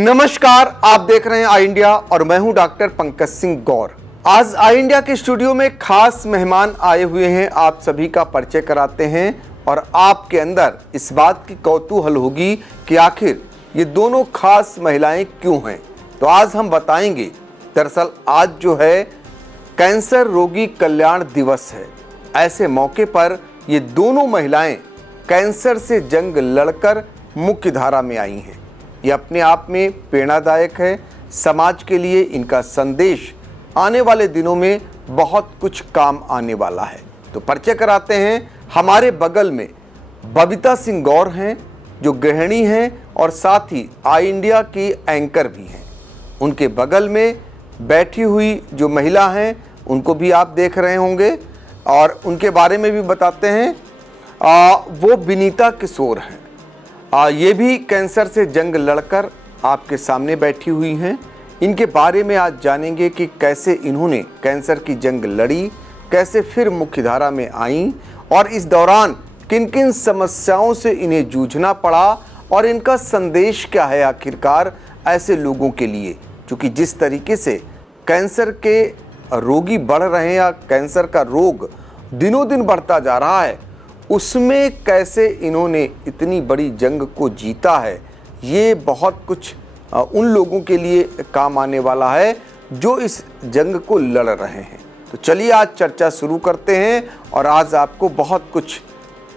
नमस्कार, आप देख रहे हैं आई इंडिया और मैं हूं डॉक्टर पंकज सिंह गौर। आज आई इंडिया के स्टूडियो में खास मेहमान आए हुए हैं। आप सभी का परिचय कराते हैं और आपके अंदर इस बात की कौतूहल होगी कि आखिर ये दोनों खास महिलाएं क्यों हैं। तो आज हम बताएंगे। दरअसल आज जो है कैंसर रोगी कल्याण दिवस है। ऐसे मौके पर ये दोनों महिलाएं कैंसर से जंग लड़कर मुख्य धारा में आई हैं। ये अपने आप में प्रेरणादायक है। समाज के लिए इनका संदेश आने वाले दिनों में बहुत कुछ काम आने वाला है। तो परिचय कराते हैं। हमारे बगल में बबीता सिंह गौर हैं, जो गृहिणी हैं और साथ ही आई इंडिया की एंकर भी हैं। उनके बगल में बैठी हुई जो महिला हैं उनको भी आप देख रहे होंगे और उनके बारे में भी बताते हैं। वो विनीता किशोर हैं। ये भी कैंसर से जंग लड़कर आपके सामने बैठी हुई हैं। इनके बारे में आज जानेंगे कि कैसे इन्होंने कैंसर की जंग लड़ी, कैसे फिर मुख्यधारा में आईं और इस दौरान किन किन समस्याओं से इन्हें जूझना पड़ा और इनका संदेश क्या है आखिरकार ऐसे लोगों के लिए, क्योंकि जिस तरीके से कैंसर के रोगी बढ़ रहे हैं या कैंसर का रोग दिनों दिन बढ़ता जा रहा है, उसमें कैसे इन्होंने इतनी बड़ी जंग को जीता है, ये बहुत कुछ उन लोगों के लिए काम आने वाला है जो इस जंग को लड़ रहे हैं। तो चलिए आज चर्चा शुरू करते हैं और आज आपको बहुत कुछ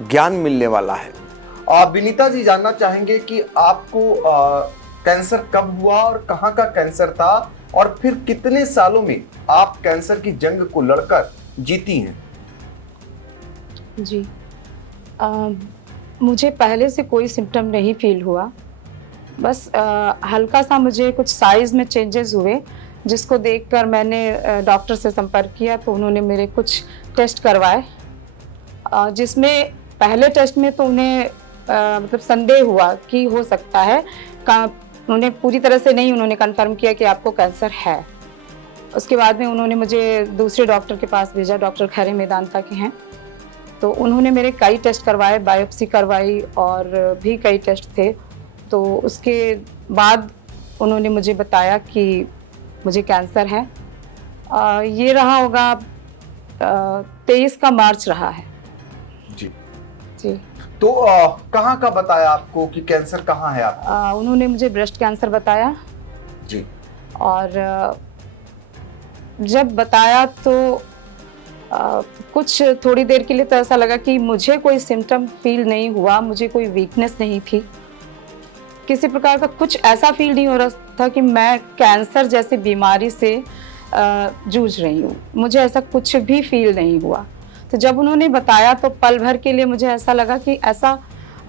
ज्ञान मिलने वाला है। विनीता जी, जानना चाहेंगे कि आपको कैंसर कब हुआ और कहाँ का कैंसर था और फिर कितने सालों में आप कैंसर की जंग को लड़कर जीती हैं? जी, मुझे पहले से कोई सिम्टम नहीं फील हुआ। बस हल्का सा मुझे कुछ साइज़ में चेंजेस हुए, जिसको देखकर मैंने डॉक्टर से संपर्क किया तो उन्होंने मेरे कुछ टेस्ट करवाए, जिसमें पहले टेस्ट में तो उन्हें मतलब संदेह हुआ कि हो सकता है। उन्होंने पूरी तरह से नहीं उन्होंने कंफर्म किया कि आपको कैंसर है। उसके बाद में उन्होंने मुझे दूसरे डॉक्टर के पास भेजा, डॉक्टर खैरे मेदांता के हैं। तो उन्होंने मेरे कई टेस्ट करवाए, बायोप्सी करवाई और भी कई टेस्ट थे। तो उसके बाद उन्होंने मुझे बताया कि मुझे कैंसर है। ये रहा होगा 23 का मार्च रहा है। जी जी। तो कहाँ का बताया आपको कि कैंसर कहाँ है आपको? उन्होंने मुझे ब्रेस्ट कैंसर बताया। जी। और जब बताया तो कुछ थोड़ी देर के लिए तो ऐसा लगा कि मुझे कोई सिम्टम फील नहीं हुआ, मुझे कोई वीकनेस नहीं थी, किसी प्रकार का कुछ ऐसा फील नहीं हो रहा था कि मैं कैंसर जैसी बीमारी से जूझ रही हूँ। मुझे ऐसा कुछ भी फील नहीं हुआ। तो जब उन्होंने बताया तो पल भर के लिए मुझे ऐसा लगा कि ऐसा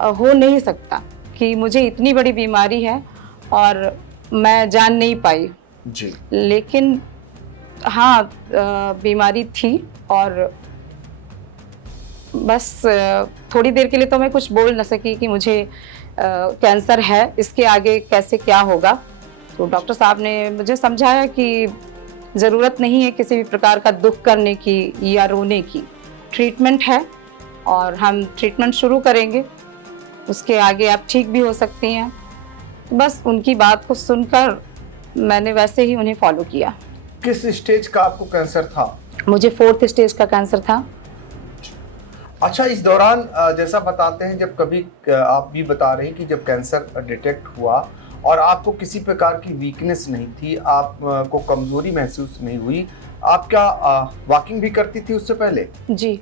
हो नहीं सकता कि मुझे इतनी बड़ी बीमारी है और मैं जान नहीं पाई। जी। लेकिन हाँ, बीमारी थी और बस थोड़ी देर के लिए तो मैं कुछ बोल न सकी कि मुझे कैंसर है, इसके आगे कैसे क्या होगा। तो डॉक्टर साहब ने मुझे समझाया कि ज़रूरत नहीं है किसी भी प्रकार का दुख करने की या रोने की। ट्रीटमेंट है और हम ट्रीटमेंट शुरू करेंगे, उसके आगे आप ठीक भी हो सकती हैं। बस उनकी बात को सुनकर मैंने वैसे ही उन्हें फॉलो किया। किस स्टेज का आपको कैंसर था? मुझे 4th स्टेज का कैंसर था। अच्छा, इस दौरान जैसा बताते हैं, जब कभी आप भी बता रही कि जब कैंसर डिटेक्ट हुआ और आपको किसी प्रकार की वीकनेस नहीं थी, आपको कमजोरी महसूस नहीं हुई, आप क्या वॉकिंग भी करती थी उससे पहले? जी,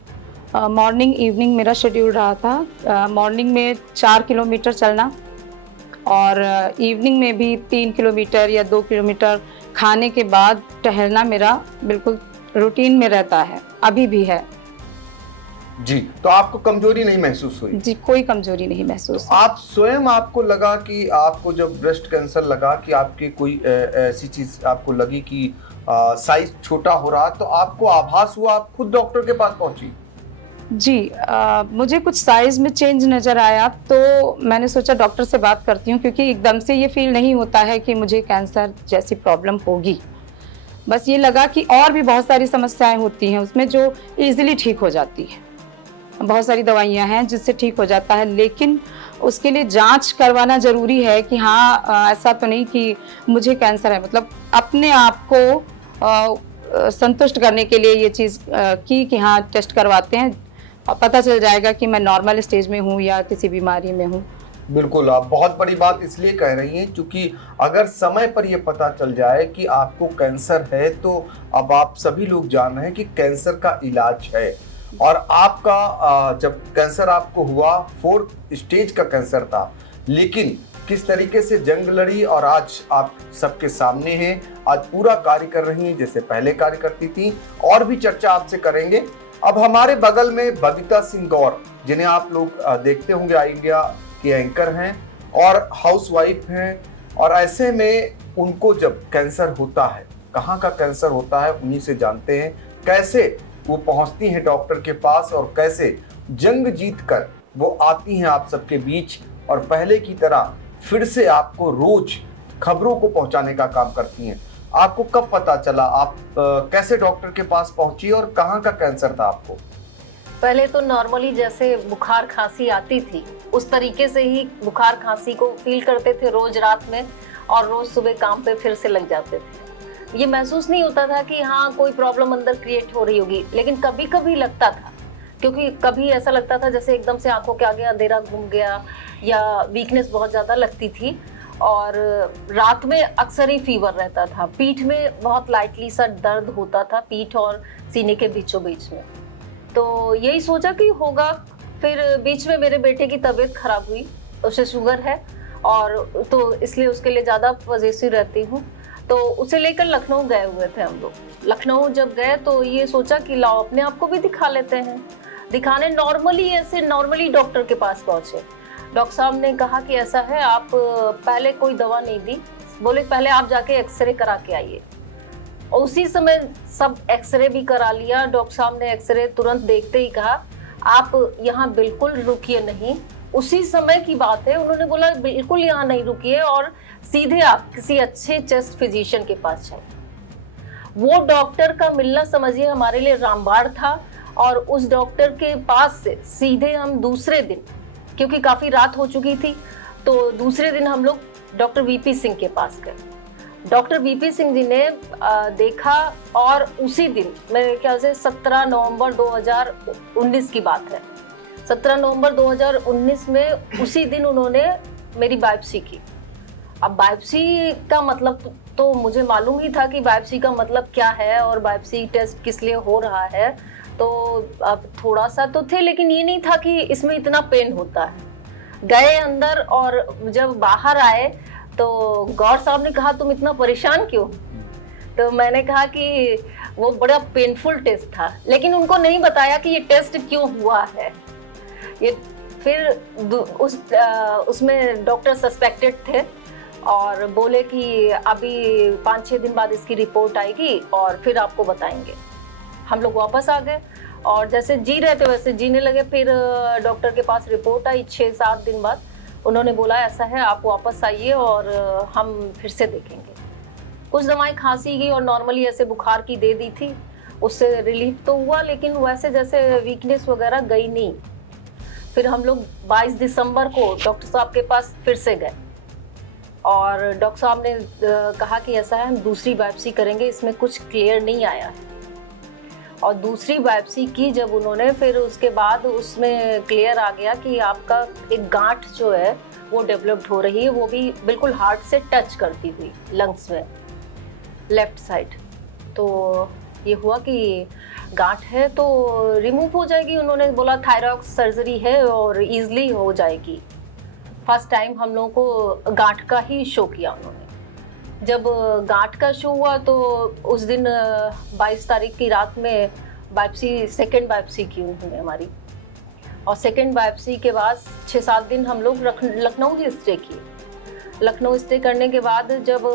मॉर्निंग इवनिंग मेरा शेड्यूल रहा था। मॉर्निंग में 4 किलोमीटर चलना और इवनिंग में भी 3 किलोमीटर या 2 किलोमीटर खाने के बाद टहलना मेरा बिल्कुल रूटीन में रहता है, अभी भी है। जी। तो आपको कमजोरी नहीं महसूस हुई? जी, कोई कमजोरी नहीं महसूस। आप स्वयं आपको लगा कि आपको जब ब्रेस्ट कैंसर लगा कि आपकी कोई ऐसी चीज आपको लगी कि साइज छोटा हो रहा, तो आपको आभास हुआ, आप खुद डॉक्टर के पास पहुंची? जी, मुझे कुछ साइज में चेंज नज़र आया तो मैंने सोचा डॉक्टर से बात करती हूँ, क्योंकि एकदम से ये फील नहीं होता है कि मुझे कैंसर जैसी प्रॉब्लम होगी। बस ये लगा कि और भी बहुत सारी समस्याएं होती हैं उसमें जो इजीली ठीक हो जाती है, बहुत सारी दवाइयाँ हैं जिससे ठीक हो जाता है, लेकिन उसके लिए जांच करवाना ज़रूरी है कि हाँ ऐसा तो नहीं कि मुझे कैंसर है। मतलब अपने आप को संतुष्ट करने के लिए ये चीज़ की कि हाँ टेस्ट करवाते हैं और पता चल जाएगा कि मैं नॉर्मल स्टेज में हूँ या किसी बीमारी में हूँ। बिल्कुल, आप बहुत बड़ी बात इसलिए कह रही हैं क्योंकि अगर समय पर यह पता चल जाए कि आपको कैंसर है, तो अब आप सभी लोग जान रहे हैं कि कैंसर का इलाज है। और आपका जब कैंसर आपको हुआ 4th स्टेज का कैंसर था, लेकिन किस तरीके से जंग लड़ी और आज आप सबके सामने हैं, आज पूरा कार्य कर रही हैं जैसे पहले कार्य करती थी। और भी चर्चा आपसे करेंगे। अब हमारे बगल में बबीता सिंह गौर, जिन्हें आप लोग देखते होंगे, आई इंडिया की एंकर हैं और हाउसवाइफ हैं, और ऐसे में उनको जब कैंसर होता है, कहाँ का कैंसर होता है उन्हीं से जानते हैं, कैसे वो पहुंचती हैं डॉक्टर के पास और कैसे जंग जीत कर वो आती हैं आप सबके बीच और पहले की तरह फिर से आपको रोज खबरों को पहुंचाने का काम करती हैं। आपको कब पता चला, आप कैसे डॉक्टर के पास पहुंची और कहाँ का कैंसर था आपको? पहले तो नॉर्मली जैसे बुखार खांसी आती थी उस तरीके से ही बुखार खांसी को फील करते थे रोज रात में, और रोज सुबह काम पे फिर से लग जाते थे। ये महसूस नहीं होता था कि हाँ कोई प्रॉब्लम अंदर क्रिएट हो रही होगी, लेकिन कभी कभी लगता था, क्योंकि कभी ऐसा लगता था जैसे एकदम से आंखों के आगे अंधेरा घूम गया या वीकनेस बहुत ज़्यादा लगती थी। और रात में अक्सर ही फीवर रहता था, पीठ में बहुत लाइटली सा दर्द होता था, पीठ और सीने के बीचों बीच में। तो यही सोचा कि होगा। फिर बीच में मेरे बेटे की तबीयत खराब हुई, उसे शुगर है और तो इसलिए उसके लिए ज़्यादा पजेसिव रहती हूँ, तो उसे लेकर लखनऊ गए हुए थे हम लोग। लखनऊ जब गए तो ये सोचा कि लाओ अपने आप को भी दिखा लेते हैं। दिखाने नॉर्मली डॉक्टर के पास पहुँचे। डॉक्टर साहब ने कहा कि ऐसा है, आप पहले कोई दवा नहीं दी, बोले पहले आप जाके एक्सरे करा के आइए। और उसी समय सब एक्सरे भी करा लिया। डॉक्टर साहब ने एक्सरे तुरंत देखते ही कहा आप यहाँ बिल्कुल रुकिए नहीं। उसी समय की बात है, उन्होंने बोला बिल्कुल यहाँ नहीं रुकिए और सीधे आप किसी अच्छे चेस्ट फिजिशियन के पास जाइए। वो डॉक्टर का मिलना समझिए हमारे लिए रामबाण था। और उस डॉक्टर के पास से सीधे हम दूसरे दिन, क्योंकि काफ़ी रात हो चुकी थी, तो दूसरे दिन हम लोग डॉक्टर वीपी सिंह के पास गए। डॉक्टर वीपी सिंह जी ने देखा और उसी दिन, मेरे ख्याल से 17 नवंबर 2019 की बात है, 17 नवंबर 2019 में उसी दिन उन्होंने मेरी बायोप्सी की। अब बायोप्सी का मतलब तो मुझे मालूम ही था कि बायोप्सी का मतलब क्या है और बायोप्सी टेस्ट किस लिए हो रहा है, तो अब थोड़ा सा तो थे, लेकिन ये नहीं था कि इसमें इतना पेन होता है। गए अंदर और जब बाहर आए तो गौर साहब ने कहा तुम इतना परेशान क्यों? तो मैंने कहा कि वो बड़ा पेनफुल टेस्ट था, लेकिन उनको नहीं बताया कि ये टेस्ट क्यों हुआ है। ये फिर उसमें डॉक्टर सस्पेक्टेड थे और बोले कि अभी 5-6 दिन बाद इसकी रिपोर्ट आएगी और फिर आपको बताएंगे। हम लोग वापस आ गए और जैसे जी रहे थे वैसे जीने लगे। फिर डॉक्टर के पास रिपोर्ट आई 6-7 दिन बाद। उन्होंने बोला ऐसा है, आप वापस आइए और हम फिर से देखेंगे। कुछ दवाएं खांसी की और नॉर्मली ऐसे बुखार की दे दी थी, उससे रिलीफ तो हुआ, लेकिन वैसे जैसे वीकनेस वगैरह गई नहीं। फिर हम लोग 22 दिसंबर को डॉक्टर साहब के पास फिर से गए और डॉक्टर साहब ने कहा कि ऐसा है, हम दूसरी बायोप्सी करेंगे, इसमें कुछ क्लियर नहीं आया है। और दूसरी बायोप्सी की जब उन्होंने, फिर उसके बाद उसमें क्लियर आ गया कि आपका एक गांठ जो है वो डेवलप्ड हो रही है, वो भी बिल्कुल हार्ट से टच करती हुई लंग्स में, लेफ्ट साइड। तो ये हुआ कि गांठ है तो रिमूव हो जाएगी। उन्होंने बोला थायरॉइड सर्जरी है और ईजिली हो जाएगी। फर्स्ट टाइम हम लोगों को गांठ का ही शो किया उन्होंने। जब गांठ का शो हुआ तो उस दिन 22 तारीख की रात में बायोप्सी, सेकेंड बायोप्सी की उन्होंने हमारी। और सेकेंड बायोप्सी के बाद 6-7 दिन हम लोग लखनऊ ही स्टे किए। लखनऊ स्टे करने के बाद जब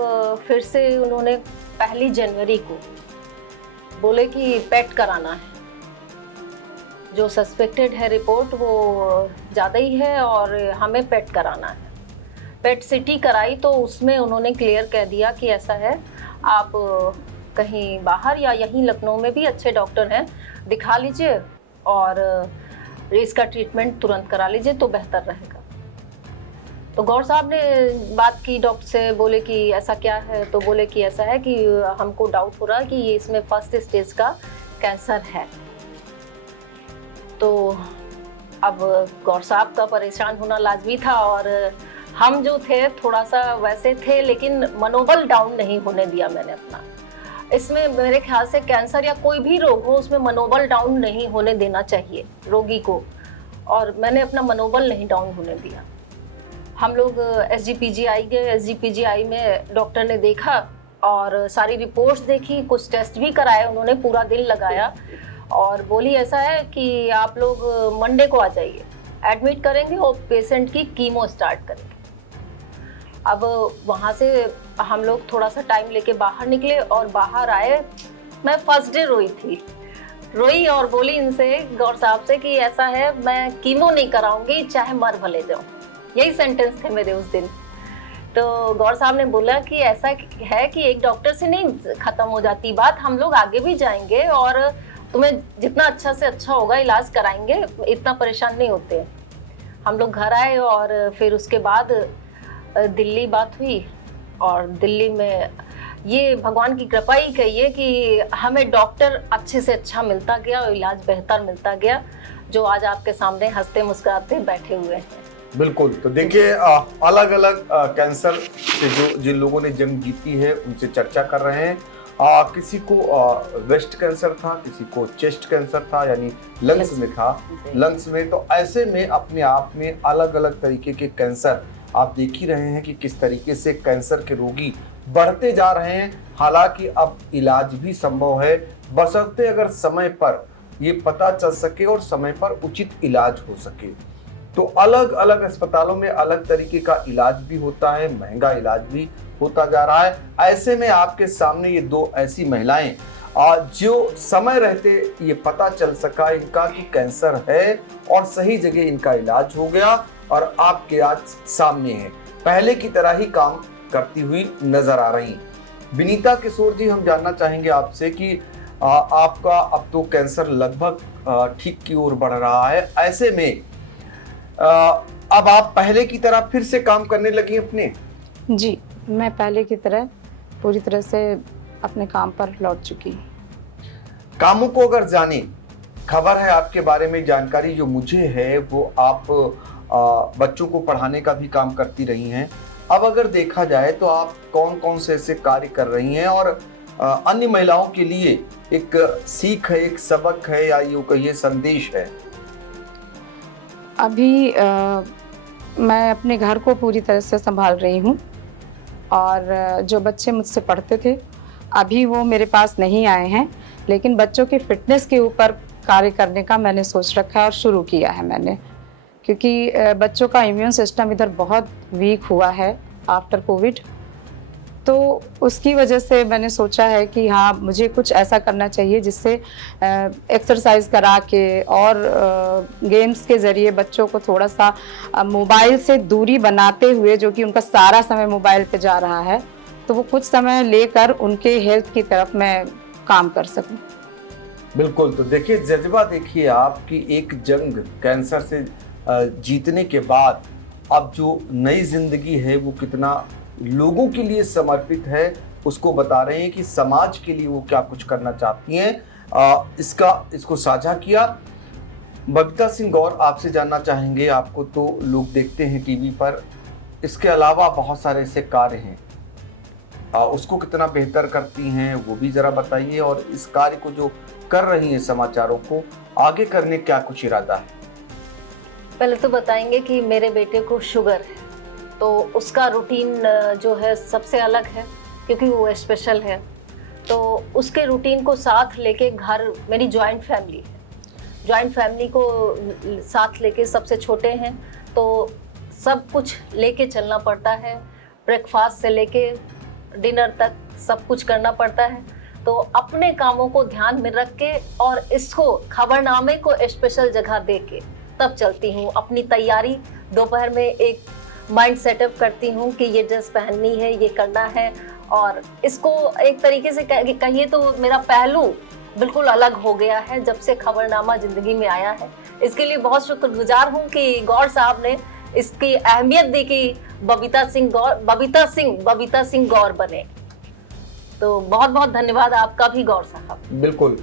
फिर से उन्होंने 1 जनवरी को बोले कि पेट कराना है, जो सस्पेक्टेड है रिपोर्ट वो ज़्यादा ही है और हमें पेट कराना है। पेट सिटी कराई तो उसमें उन्होंने क्लियर कह दिया कि ऐसा है, आप कहीं बाहर या यहीं लखनऊ में भी अच्छे डॉक्टर हैं, दिखा लीजिए और इसका ट्रीटमेंट तुरंत करा लीजिए तो बेहतर रहेगा। तो गौर साहब ने बात की डॉक्टर से, बोले कि ऐसा क्या है, तो बोले कि ऐसा है कि हमको डाउट हो रहा है कि ये इसमें फर्स्ट स्टेज का कैंसर है। तो अब गौर साहब का परेशान होना लाजमी था और हम जो थे थोड़ा सा वैसे थे, लेकिन मनोबल डाउन नहीं होने दिया मैंने अपना। इसमें मेरे ख्याल से कैंसर या कोई भी रोग हो, उसमें मनोबल डाउन नहीं होने देना चाहिए रोगी को, और मैंने अपना मनोबल नहीं डाउन होने दिया। हम लोग SGPGI गए। SGPGI में डॉक्टर ने देखा और सारी रिपोर्ट्स देखी, कुछ टेस्ट भी कराए उन्होंने, पूरा दिन लगाया और बोली ऐसा है कि आप लोग मंडे को आ जाइए, एडमिट करेंगे और पेशेंट की कीमो स्टार्ट करेंगे। अब वहाँ से हम लोग थोड़ा सा टाइम लेके बाहर निकले और बाहर आए, मैं फर्स्ट डे रोई और बोली इनसे, गौर साहब से, कि ऐसा है मैं कीमो नहीं कराऊंगी चाहे मर भले जाऊं। यही सेंटेंस थे मेरे उस दिन। तो गौर साहब ने बोला कि ऐसा है कि एक डॉक्टर से नहीं खत्म हो जाती बात, हम लोग आगे भी जाएंगे और तुम्हें जितना अच्छा से अच्छा होगा इलाज कराएंगे, इतना परेशान नहीं होते। हम लोग घर आए और फिर उसके बाद दिल्ली बात हुई और दिल्ली में ये भगवान की कृपा ही कहिए कि हमें डॉक्टर अच्छे से अच्छा मिलता गया और इलाज बेहतर मिलता गया, जो आज आपके सामने हंसते मुस्कुराते बैठे हुए हैं। बिल्कुल। तो देखिए, अलग अलग कैंसर से जो जिन लोगों ने जंग जीती है उनसे चर्चा कर रहे हैं। किसी को ब्रेस्ट कैंसर था, किसी को चेस्ट कैंसर था, यानी लंग्स में था, लंग्स में। तो ऐसे में अपने आप में अलग अलग तरीके के कैंसर आप देख ही रहे हैं कि किस तरीके से कैंसर के रोगी बढ़ते जा रहे हैं। हालांकि अब इलाज भी संभव है, बशर्ते अगर समय पर ये पता चल सके और समय पर उचित इलाज हो सके। तो अलग अलग अस्पतालों में अलग तरीके का इलाज भी होता है, महंगा इलाज भी होता जा रहा है। ऐसे में आपके सामने ये दो ऐसी महिलाएं जो समय रहते ये पता चल सका इनका कि कैंसर है और सही जगह इनका इलाज हो गया और आपके आज सामने है, पहले की तरह ही काम करती हुई नजर आ रही। विनीता किशोर जी, हम जानना चाहेंगे आपसे कि आपका अब तो कैंसर लगभग ठीक की ओर बढ़ रहा है। ऐसे में अब आप पहले की तरह फिर से काम करने लगी अपने? जी, मैं पहले की तरह पूरी तरह से अपने काम पर लौट चुकी। कामों को अगर जाने, खबर है आपके बारे में जानकारी जो मुझे है वो आप बच्चों को पढ़ाने का भी काम करती रही हैं। अब अगर देखा जाए तो आप कौन कौन से ऐसे कार्य कर रही हैं और अन्य महिलाओं के लिए एक सीख है, एक सबक है, या यूं कहिए संदेश है? अभी मैं अपने घर को पूरी तरह से संभाल रही हूँ और जो बच्चे मुझसे पढ़ते थे अभी वो मेरे पास नहीं आए हैं, लेकिन बच्चों की फिटनेस के ऊपर कार्य करने का मैंने सोच रखा है और शुरू किया है मैंने, क्योंकि बच्चों का इम्यून सिस्टम इधर बहुत वीक हुआ है आफ्टर कोविड। तो उसकी वजह से मैंने सोचा है कि हाँ, मुझे कुछ ऐसा करना चाहिए जिससे एक्सरसाइज करा के और गेम्स के ज़रिए बच्चों को थोड़ा सा मोबाइल से दूरी बनाते हुए, जो कि उनका सारा समय मोबाइल पे जा रहा है, तो वो कुछ समय लेकर उनके हेल्थ की तरफ मैं काम कर सकूं। बिल्कुल। तो देखिए, जज्बा देखिए आपकी, एक जंग कैंसर से जीतने के बाद अब जो नई जिंदगी है वो कितना लोगों के लिए समर्पित है, उसको बता रहे हैं कि समाज के लिए वो क्या कुछ करना चाहती हैं। इसको साझा किया। बबीता सिंह गौर, आपसे जानना चाहेंगे, आपको तो लोग देखते हैं टीवी पर, इसके अलावा बहुत सारे ऐसे कार्य हैं, उसको कितना बेहतर करती हैं वो भी ज़रा बताइए, और इस कार्य को जो कर रही हैं समाचारों को आगे करने क्या कुछ इरादा है? पहले तो बताएंगे कि मेरे बेटे को शुगर है, तो उसका रूटीन जो है सबसे अलग है क्योंकि वो स्पेशल है। तो उसके रूटीन को साथ लेके घर, मेरी जॉइंट फैमिली है, जॉइंट फैमिली को साथ लेके, सबसे छोटे हैं तो सब कुछ लेके चलना पड़ता है, ब्रेकफास्ट से लेके डिनर तक सब कुछ करना पड़ता है। तो अपने कामों को ध्यान में रख के और इसको खबरनामे को स्पेशल जगह दे के तब चलती हूँ। अपनी तैयारी दोपहर में एक माइंड सेटअप करती हूँ कि ये ड्रेस पहननी है, ये करना है, और इसको एक तरीके से कहिए तो मेरा पहलू बिल्कुल अलग हो गया है जब से खबरनामा जिंदगी में आया है। इसके लिए बहुत शुक्रगुजार हूँ कि गौर साहब ने इसकी अहमियत दी कि बबीता सिंह गौर बने। तो बहुत बहुत धन्यवाद आपका भी गौर साहब। बिल्कुल।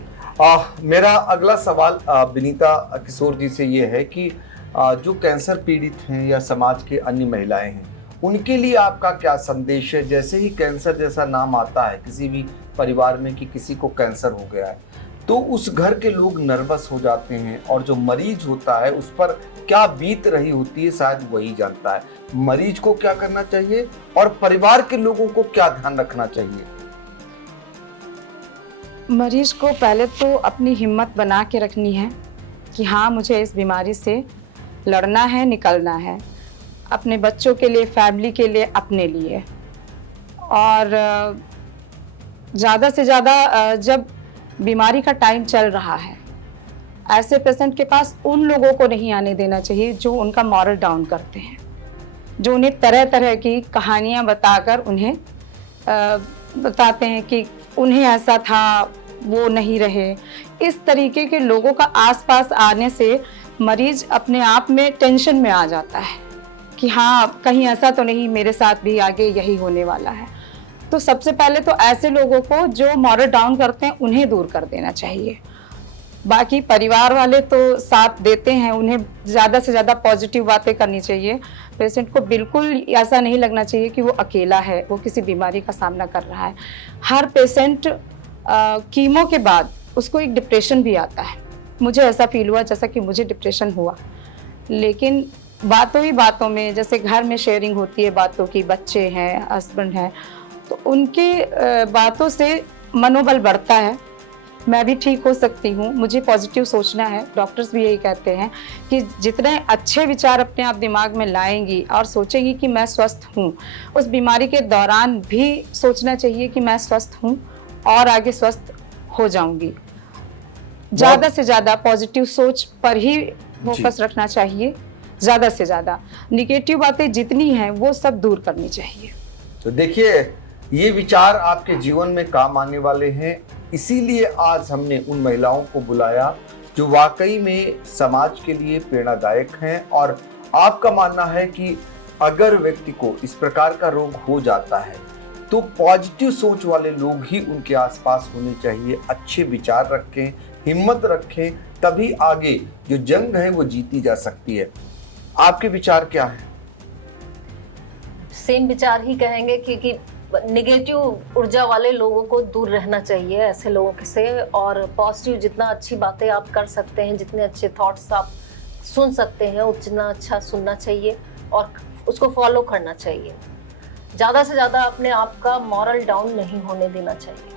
मेरा अगला सवाल विनीता किशोर जी से ये है कि जो कैंसर पीड़ित हैं या समाज के अन्य महिलाएं हैं, उनके लिए आपका क्या संदेश है? जैसे ही कैंसर जैसा नाम आता है किसी भी परिवार में कि किसी को कैंसर हो गया है, तो उस घर के लोग नर्वस हो जाते हैं और जो मरीज होता है उस पर क्या बीत रही होती है शायद वही जानता है। मरीज को क्या करना चाहिए और परिवार के लोगों को क्या ध्यान रखना चाहिए? मरीज को पहले तो अपनी हिम्मत बना के रखनी है कि हाँ, मुझे इस बीमारी से लड़ना है, निकलना है, अपने बच्चों के लिए, फैमिली के लिए, अपने लिए। और ज़्यादा से ज़्यादा जब बीमारी का टाइम चल रहा है, ऐसे पेशेंट के पास उन लोगों को नहीं आने देना चाहिए जो उनका मॉरल डाउन करते हैं, जो उन्हें तरह तरह की कहानियाँ बताकर उन्हें बताते हैं कि उन्हें ऐसा था, वो नहीं रहे। इस तरीके के लोगों का आसपास आने से मरीज अपने आप में टेंशन में आ जाता है कि हाँ, कहीं ऐसा तो नहीं मेरे साथ भी आगे यही होने वाला है। तो सबसे पहले तो ऐसे लोगों को जो मॉरल डाउन करते हैं उन्हें दूर कर देना चाहिए। बाकी परिवार वाले तो साथ देते हैं, उन्हें ज़्यादा से ज़्यादा पॉजिटिव बातें करनी चाहिए। पेशेंट को बिल्कुल ऐसा नहीं लगना चाहिए कि वो अकेला है, वो किसी बीमारी का सामना कर रहा है। हर पेशेंट कीमो के बाद उसको एक डिप्रेशन भी आता है। मुझे ऐसा फील हुआ जैसा कि मुझे डिप्रेशन हुआ, लेकिन बातों ही बातों में, जैसे घर में शेयरिंग होती है बातों की, बच्चे हैं, हस्बैंड हैं, तो उनके बातों से मनोबल बढ़ता है। मैं भी ठीक हो सकती हूँ, मुझे पॉजिटिव सोचना है। डॉक्टर्स भी यही कहते हैं कि जितने अच्छे विचार अपने आप दिमाग में लाएंगी और सोचेंगी कि मैं स्वस्थ हूँ, उस बीमारी के दौरान भी सोचना चाहिए कि मैं स्वस्थ हूँ और आगे स्वस्थ हो जाऊंगी। ज़्यादा से ज़्यादा पॉजिटिव सोच पर ही फोकस रखना चाहिए। ज़्यादा से ज़्यादा निगेटिव बातें जितनी हैं वो सब दूर करनी चाहिए। तो देखिए, ये विचार आपके जीवन में काम आने वाले हैं, इसीलिए आज हमने उन महिलाओं को बुलाया जो वाकई में समाज के लिए प्रेरणादायक हैं। और आपका मानना है कि अगर व्यक्ति को इस प्रकार का रोग हो जाता है तो पॉजिटिव सोच वाले लोग ही उनके आसपास होने चाहिए। अच्छे विचार रखें, हिम्मत रखें, तभी आगे जो जंग है वो जीती जा सकती है। आपके विचार क्या है? सेम विचार ही कहेंगे कि नेगेटिव ऊर्जा वाले लोगों को दूर रहना चाहिए ऐसे लोगों से, और पॉजिटिव जितना अच्छी बातें आप कर सकते हैं, जितने अच्छे थॉट्स आप सुन सकते हैं, उतना अच्छा सुनना चाहिए और उसको फॉलो करना चाहिए। ज़्यादा से ज़्यादा अपने आप का मॉरल डाउन नहीं होने देना चाहिए।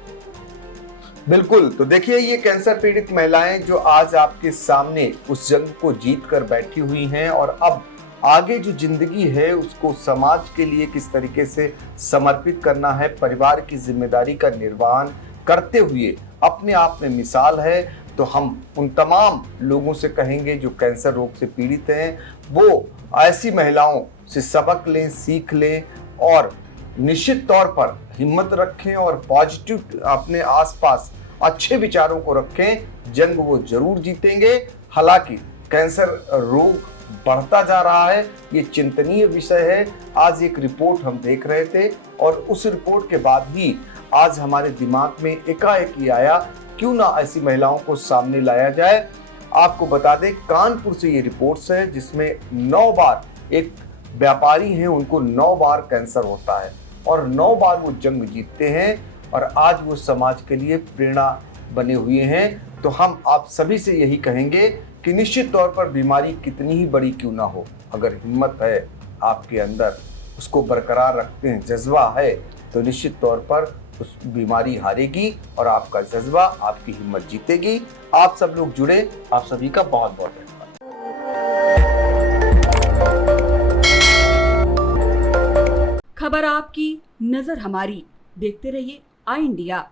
बिल्कुल। तो देखिए, ये कैंसर पीड़ित महिलाएं जो आज आपके सामने उस जंग को जीत कर बैठी हुई हैं और अब आगे जो जिंदगी है उसको समाज के लिए किस तरीके से समर्पित करना है, परिवार की जिम्मेदारी का निर्वहन करते हुए अपने आप में मिसाल है। तो हम उन तमाम लोगों से कहेंगे जो कैंसर रोग से पीड़ित हैं, वो ऐसी महिलाओं से सबक लें, सीख लें और निश्चित तौर पर हिम्मत रखें और पॉजिटिव अपने आसपास अच्छे विचारों को रखें। जंग वो जरूर जीतेंगे। हालांकि कैंसर रोग बढ़ता जा रहा है, ये चिंतनीय विषय है। आज एक रिपोर्ट हम देख रहे थे और उस रिपोर्ट के बाद ही आज हमारे दिमाग में एकाएक ये आया, क्यों ना ऐसी महिलाओं को सामने लाया जाए। आपको बता दें, कानपुर से ये रिपोर्ट्स है जिसमें 9 बार एक व्यापारी हैं, उनको 9 बार कैंसर होता है और 9 बार वो जंग जीतते हैं और आज वो समाज के लिए प्रेरणा बने हुए हैं। तो हम आप सभी से यही कहेंगे कि निश्चित तौर पर बीमारी कितनी ही बड़ी क्यों ना हो, अगर हिम्मत है आपके अंदर, उसको बरकरार रखते हैं, जज्बा है, तो निश्चित तौर पर उस बीमारी हारेगी और आपका जज्बा, आपकी हिम्मत जीतेगी। आप सब लोग जुड़े, आप सभी का बहुत बहुत धन्यवाद। खबर आपकी, नजर हमारी। देखते रहिए आई इंडिया।